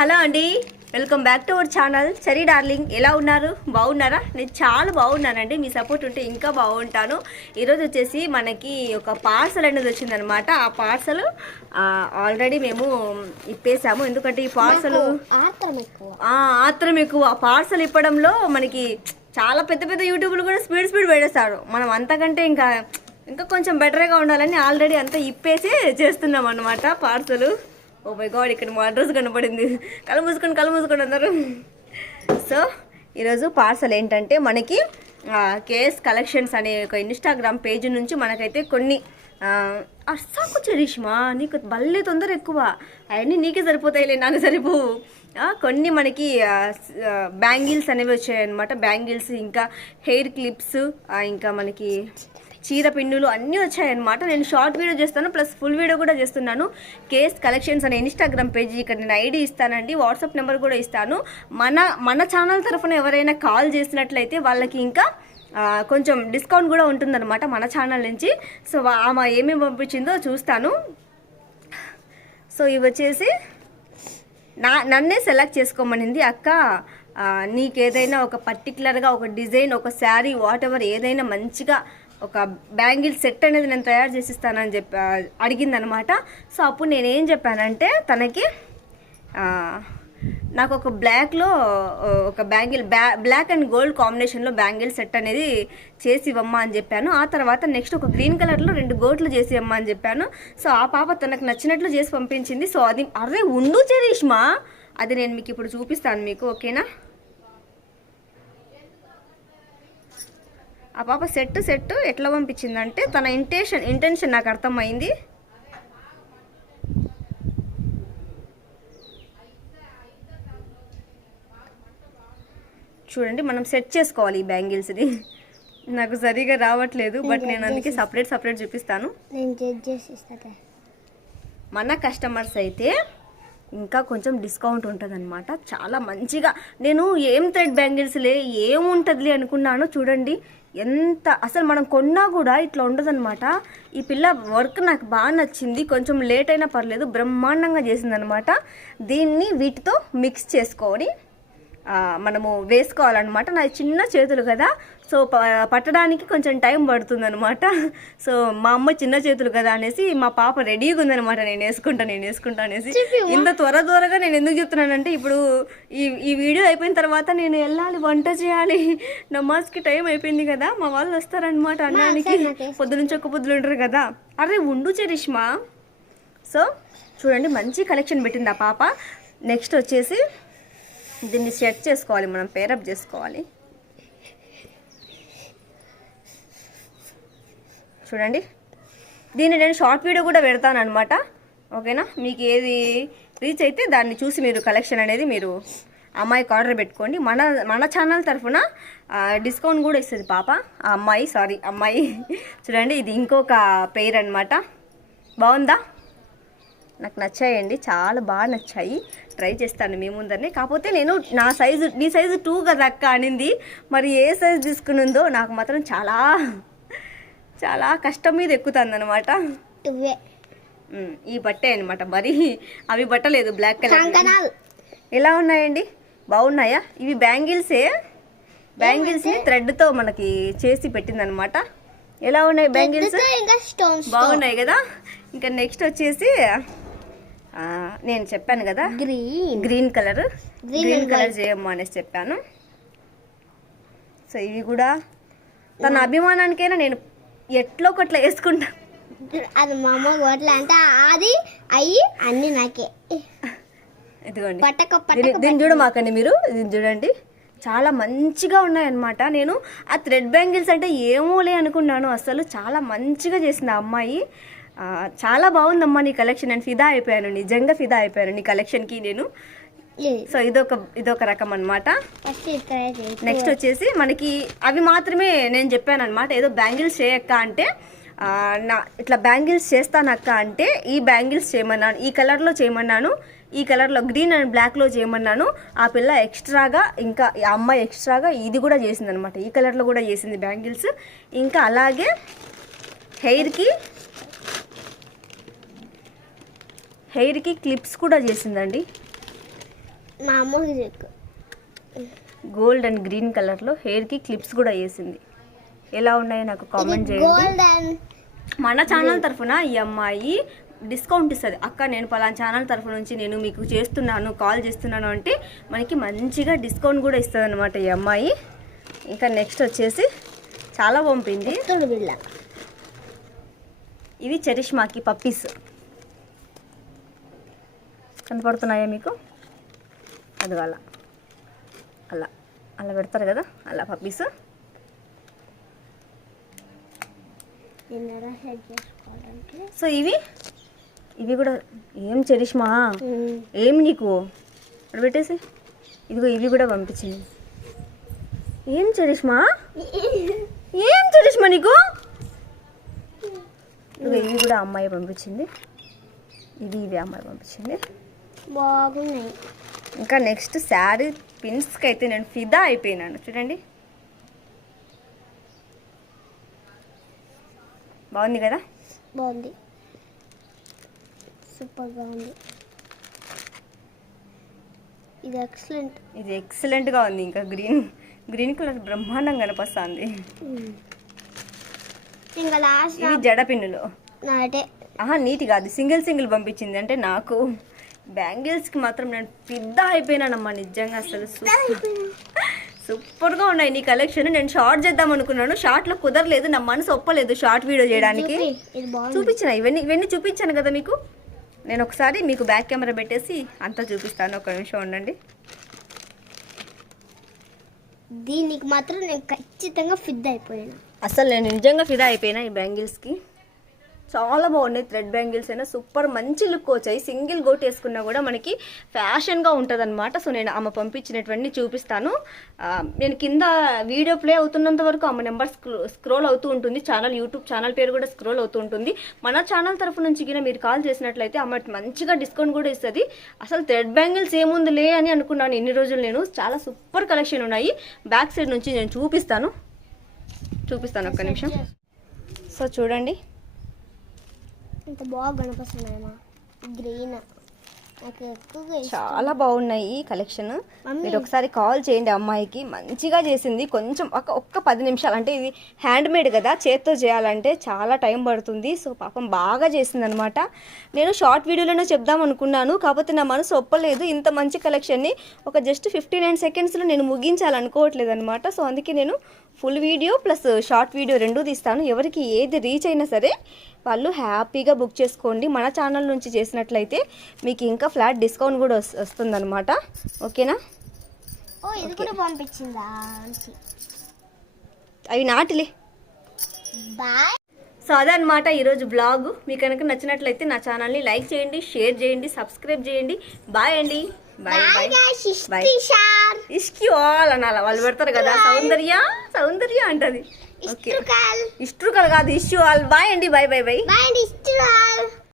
Hello అండి welcome back to our channel. చరీ darling ఎలా ఉన్నారు? బాగున్నారా? నేను చాలా బాగున్నానండి. మీ సపోర్ట్ ఉంటే ఇంకా బాగుంటాను. ఈరోజు వచ్చేసి మనకి ఒక పార్సల్ అనేది వచ్చిందనమాట ఆ పార్సల్ ఆల్రెడీ మేము ఇప్పేసాము. ఎందుకంటే ఈ పార్సల్ ఆత్రం ఎక్కువ. పార్సల్ ఇప్పడంలో మనకి చాలా పెద్ద పెద్ద యూట్యూబ్లు కూడా స్పీడ్ స్పీడ్ పెట్టేస్తారు మనం అంతకంటే ఇంకా ఇంకా కొంచెం బెటర్గా ఉండాలని ఆల్రెడీ అంతా ఇప్పేసి చేస్తున్నాం అనమాట పార్సల్. ఓ మై గాడ్ ఇక్కడ మా అడ్రస్ కనపడింది. కళ్ళు మూసుకొని కళ్ళు మూసుకొని అన్నారు సో ఈరోజు పార్సల్ ఏంటంటే మనకి కేఎస్ కలెక్షన్స్ అనే ఒక ఇన్స్టాగ్రామ్ పేజ్ నుంచి మనకైతే కొన్ని అస్సాకు చరిష్మా నీకు బల్లే తొందర ఎక్కువ. అవన్నీ నీకే సరిపోతాయిలే నాకు సరిపోవు. కొన్ని మనకి బ్యాంగిల్స్ అనేవి వచ్చాయన్నమాట. బ్యాంగిల్స్ ఇంకా హెయిర్ క్లిప్స్ ఇంకా మనకి చీర పిన్నులు అన్నీ వచ్చాయన్నమాట. నేను షార్ట్ వీడియో చేస్తాను ప్లస్ ఫుల్ వీడియో కూడా చేస్తున్నాను. కేస్ కలెక్షన్స్ అనే ఇన్స్టాగ్రామ్ పేజ్ ఇక్కడ నేను ఐడి ఇస్తానండి వాట్సాప్ నెంబర్ కూడా ఇస్తాను. మన మన ఛానల్ తరఫున ఎవరైనా కాల్ చేసినట్లయితే వాళ్ళకి ఇంకా కొంచెం డిస్కౌంట్ కూడా ఉంటుందన్నమాట మన ఛానల్ నుంచి. సో ఆమె ఏమేమి పంపించిందో చూస్తాను. సో ఇవి వచ్చేసి నా నన్నే సెలెక్ట్ చేసుకోమనింది. అక్క నీకేదైనా ఒక పర్టికులర్గా ఒక డిజైన్ ఒక శారీ వాట్ ఎవర్ ఏదైనా మంచిగా ఒక బ్యాంగిల్ సెట్ అనేది నేను తయారు చేసిస్తానని చెప్పి అడిగిందనమాట సో అప్పుడు నేనేం చెప్పానంటే తనకి నాకు ఒక బ్లాక్లో ఒక బ్యాంగిల్ బ్యా బ్లాక్ అండ్ గోల్డ్ కాంబినేషన్లో బ్యాంగిల్ సెట్ అనేది చేసి ఇవ్వమ్మా అని చెప్పాను. ఆ తర్వాత నెక్స్ట్ ఒక గ్రీన్ కలర్లో రెండు గోట్లు చేసి ఇవ్వమ్మా అని చెప్పాను. సో ఆ పాప తనకు నచ్చినట్లు చేసి పంపించింది. సో అది అరే ఉండు చరీష్మా! అది నేను మీకు ఇప్పుడు చూపిస్తాను మీకు ఓకేనా? ఆ పాప సెట్ సెట్ ఎట్లా పంపించిందంటే తన ఇంటెన్షన్ ఇంటెన్షన్ నాకు అర్థమైంది. చూడండి మనం సెట్ చేసుకోవాలి ఈ బ్యాంగిల్స్ని నాకు సరిగా రావట్లేదు బట్ నేను అందుకే సపరేట్ సపరేట్ చూపిస్తాను. మన కస్టమర్స్ అయితే ఇంకా కొంచెం డిస్కౌంట్ ఉంటుంది చాలా మంచిగా. నేను ఏం థ్రెడ్ బ్యాంగిల్స్లే ఏముంటుందిలే అనుకున్నాను చూడండి. ఎంత అసలు మనం కొన్నా కూడా ఇట్లా ఉండదన్నమాట. ఈ పిల్ల వర్క్ నాకు బాగా నచ్చింది. కొంచెం లేట్ అయినా పర్లేదు బ్రహ్మాండంగా చేసిందనమాట దీన్ని వీటితో మిక్స్ చేసుకొని మనము వేసుకోవాలన్నమాట. నా చిన్న చేతులు కదా. సో ప- పట్టడానికి కొంచెం టైం పడుతుంది అనమాట సో మా అమ్మ చిన్న చేతులు కదా అనేసి మా పాప రెడీగా ఉందనమాట నేను వేసుకుంటా నేను వేసుకుంటా అనేసి. ఇంత త్వర త్వరగా నేను ఎందుకు చెప్తున్నానంటే ఇప్పుడు ఈ ఈ వీడియో అయిపోయిన తర్వాత నేను వెళ్ళాలి వంట చేయాలి. నమాజ్కి టైం అయిపోయింది కదా మా వాళ్ళు వస్తారనమాట అన్నానికి. పొద్దు నుంచి ఒక పొద్దులు ఉంటారు కదా. అరే ఉండు చరిష్మా. సో చూడండి మంచి కలెక్షన్ పెట్టింది ఆ పాప. నెక్స్ట్ వచ్చేసి దీన్ని సెట్ చేసుకోవాలి మనం పేరప్ చేసుకోవాలి. చూడండి. దీన్ని నేను షార్ట్ వీడియో కూడా పెడతాను అనమాట ఓకేనా? మీకు ఏది రీచ్ అయితే దాన్ని చూసి మీరు కలెక్షన్ అనేది మీరు అమ్మాయికి ఆర్డర్ పెట్టుకోండి. మన మన ఛానల్ తరఫున డిస్కౌంట్ కూడా ఇస్తుంది పాప. ఆ అమ్మాయి సారీ అమ్మాయి. చూడండి ఇది ఇంకొక పేరు అనమాట బాగుందా? నాకు నచ్చాయండి. చాలా బాగా నచ్చాయి. ట్రై చేస్తాను మీ ముందరనే. కాకపోతే నేను నా సైజు నీ సైజు టూ కదా అక్క అనింది. మరి ఏ సైజు తీసుకునిందో నాకు మాత్రం చాలా చాలా కష్టం మీద ఎక్కుతుంది అనమాట ఈ బట్టే అనమాట మరి. అవి బట్టలేదు బ్లాక్ కలర్. ఎలా ఉన్నాయండి? బాగున్నాయా? ఇవి బ్యాంగిల్సే? బ్యాంగిల్స్ని థ్రెడ్తో మనకి చేసి పెట్టిందనమాట ఎలా ఉన్నాయి బ్యాంగిల్స్? బాగున్నాయి కదా? ఇంకా నెక్స్ట్ వచ్చేసి నేను చెప్పాను కదా. Green. Green colour. Green colour చేయమ్మా అనేసి చెప్పాను. సో ఇవి కూడా తన అభిమానానికైనా నేను ఎట్లో ఒకట్లా వేసుకుంటా. అది మా అమ్మ గోట్ల అంటే అది అయ్యి అన్ని నాకే. ఇదిగోండి. పట్టక దీన్ని పట్టక దీన్ని చూడమాకండి మీరు. దీన్ని చూడండి. చాలా మంచిగా ఉన్నాయన్నమాట. నేను ఆ థ్రెడ్ బ్యాంగిల్స్ అంటే ఏమోలే అనుకున్నాను. అసలు చాలా మంచిగా చేసింది ఆ అమ్మాయి. చాలా బాగుందమ్మా నీ కలెక్షన్. నేను ఫిదా అయిపోయాను. నిజంగా ఫిదా అయిపోయాను నీ కలెక్షన్కి నేను. సో ఇదొక ఇదొక రకం చేయి నెక్స్ట్ వచ్చేసి మనకి అవి మాత్రమే నేను చెప్పాను అనమాట ఏదో బ్యాంగిల్స్ చేయక్క అంటే ఆ, నా ఇట్లా బ్యాంగిల్స్ చేస్తానక్క అంటే ఈ బ్యాంగిల్స్ చేయమన్నాను ఈ కలర్లో చేయమన్నాను ఈ కలర్లో గ్రీన్ అండ్ బ్లాక్లో చేయమన్నాను. ఆ పిల్ల ఎక్స్ట్రాగా ఇంకా ఈ అమ్మాయి ఎక్స్ట్రాగా ఇది కూడా చేసింది అనమాట ఈ కలర్లో కూడా చేసింది బ్యాంగిల్స్. ఇంకా అలాగే హెయిర్కి హెయిర్కి క్లిప్స్ కూడా చేసిందండి. మా అమ్మకి చెక్కు గోల్డ్ అండ్ గ్రీన్ కలర్లో హెయిర్కి క్లిప్స్ కూడా వేసింది. ఎలా ఉన్నాయో నాకు కామెంట్ చేయండి. మన ఛానల్ తరఫున ఈ అమ్మాయి డిస్కౌంట్ ఇస్తుంది. అక్క నేను పలానా ఛానల్ తరఫు నుంచి నేను మీకు చేస్తున్నాను కాల్ చేస్తున్నాను అంటే మనకి మంచిగా డిస్కౌంట్ కూడా ఇస్తుంది అనమాట ఈ అమ్మాయి. ఇంకా నెక్స్ట్ వచ్చేసి చాలా పంపింది ఇవి చరిష్మాకి పప్పీస్. కనపడుతున్నాయా మీకు? అది అలా. అలా. అలా పెడతారు కదా? అలా పప్పీస్. సో ఇవి? ఇవి కూడా ఏం చరిష్మా? ఏం నీకు? ఇక్కడ పెట్టేసి. ఇదిగో ఇవి కూడా పంపించింది. ఏం చరిష్మా? ఏం చరిష్మా నీకు? ఇదిగో ఇవి కూడా అమ్మాయి పంపించింది. ఇది ఇవి అమ్మాయి పంపించింది. బాగున్నాయి. ఇంకా నెక్స్ట్ శారీ పిన్స్కి అయితే నేను ఫిదా అయిపోయినాను. చూడండి. బాగుంది కదా? బాగుంది. సూపర్గా ఉంది ఇది ఎక్సలెంట్. ఇది ఎక్సలెంట్గా ఉంది. ఇంకా గ్రీన్ గ్రీన్ కలర్ బ్రహ్మాండంగా కనిపిస్తుంది. ఇంకా లాస్ట్ పిన్నులు. నాటే ఆహా నీటి కాదు. సింగిల్ సింగిల్ పంపించింది. అంటే నాకు. బ్యాంగిల్స్కి మాత్రం నేను ఫిదా అయిపోయినానమ్మా నిజంగా అసలు సూపర్. సూపర్గా ఉన్నాయి నీ కలెక్షన్. నేను షార్ట్ చేద్దాం అనుకున్నాను. షార్ట్లో కుదరలేదు నా మనసు ఒప్పలేదు షార్ట్ వీడియో చేయడానికి. చూపించిన ఇవన్నీ ఇవన్నీ చూపించాను కదా మీకు? నేను ఒకసారి మీకు బ్యాక్ కెమెరా పెట్టేసి అంతా చూపిస్తాను. ఒక నిమిషం ఉండండి. దీనికి మాత్రం నేను ఖచ్చితంగా ఫిడ్ అయిపోయాను. అసలు నేను నిజంగా ఫిదా అయిపోయినా ఈ బ్యాంగిల్స్కి. చాలా బాగున్నాయి థ్రెడ్ బ్యాంగిల్స్ అయినా. సూపర్ మంచి లుక్ వచ్చాయి. సింగిల్ గోట్ వేసుకున్నా కూడా మనకి ఫ్యాషన్గా ఉంటుంది అనమాట సో నేను ఆమె పంపించినటువంటి చూపిస్తాను. నేను కింద వీడియో ప్లే అవుతున్నంత వరకు ఆమె నెంబర్ స్క్రోల్ అవుతూ ఉంటుంది. ఛానల్ యూట్యూబ్ ఛానల్ పేరు కూడా స్క్రోల్ అవుతూ ఉంటుంది. మన ఛానల్ తరఫు నుంచి కింద మీరు కాల్ చేసినట్లయితే ఆమె మంచిగా డిస్కౌంట్ కూడా ఇస్తుంది. అసలు థ్రెడ్ బ్యాంగిల్స్ ఏముందిలే అని అనుకున్నాను ఇన్ని రోజులు నేను. చాలా సూపర్ కలెక్షన్ ఉన్నాయి. బ్యాక్ సైడ్ నుంచి నేను చూపిస్తాను. చూపిస్తాను ఒక్క నిమిషం. సో చూడండి. ఇంత బాగా కనిపిస్తున్నాయమ్మా గ్రీన్ నాకు ఎక్కువగా ఇష్టం. చాలా బాగున్నాయి ఈ కలెక్షన్. మీరు ఒకసారి కాల్ చేయండి అమ్మాయికి. మంచిగా చేసింది. కొంచెం ఒక ఒక్క పది నిమిషాలు. అంటే ఇది హ్యాండ్ మేడ్ కదా చేత్తో చేయాలంటే చాలా టైం పడుతుంది. సో పాపం బాగా చేసింది అనమాట నేను షార్ట్ వీడియోలోనే చెప్దాం అనుకున్నాను. కాకపోతే నా మనసు ఒప్పలేదు. ఇంత మంచి కలెక్షన్ని ఒక జస్ట్ ఫిఫ్టీ నైన్ సెకండ్స్లో నేను ముగించాలనుకోవట్లేదు అనమాట సో అందుకే నేను full video plus short video రెండూ తీస్తాను. ఎవరికి ఏది రీచ్ అయినా సరే వాళ్ళు హ్యాపీగా బుక్ చేసుకోండి. మన ఛానల్ నుంచి చేసినట్లయితే మీకు ఇంకా ఫ్లాట్ డిస్కౌంట్ కూడా వస్- వస్తుందన్నమాట. ఓకేనా? అవి నాటిలే. బాయ్. సో అదనమాట ఈరోజు బ్లాగ్. మీకు కనుక నచ్చినట్లయితే నా ఛానల్ని లైక్ చేయండి షేర్ చేయండి సబ్స్క్రైబ్ చేయండి. బాయ్ అండి. ఇష్కి ఆల్ అనాల వాళ్ళు పెడతారు కదా సౌందర్య సౌందర్య అంటది. ఓకే. ఇష్ట్రుకాల్ కాదు ఇష్యూ ఆల్. బాయ్ అండి బాయ్ బాయ్ బాయ్. బాయ్ అండి ఇష్ట్రుకాల్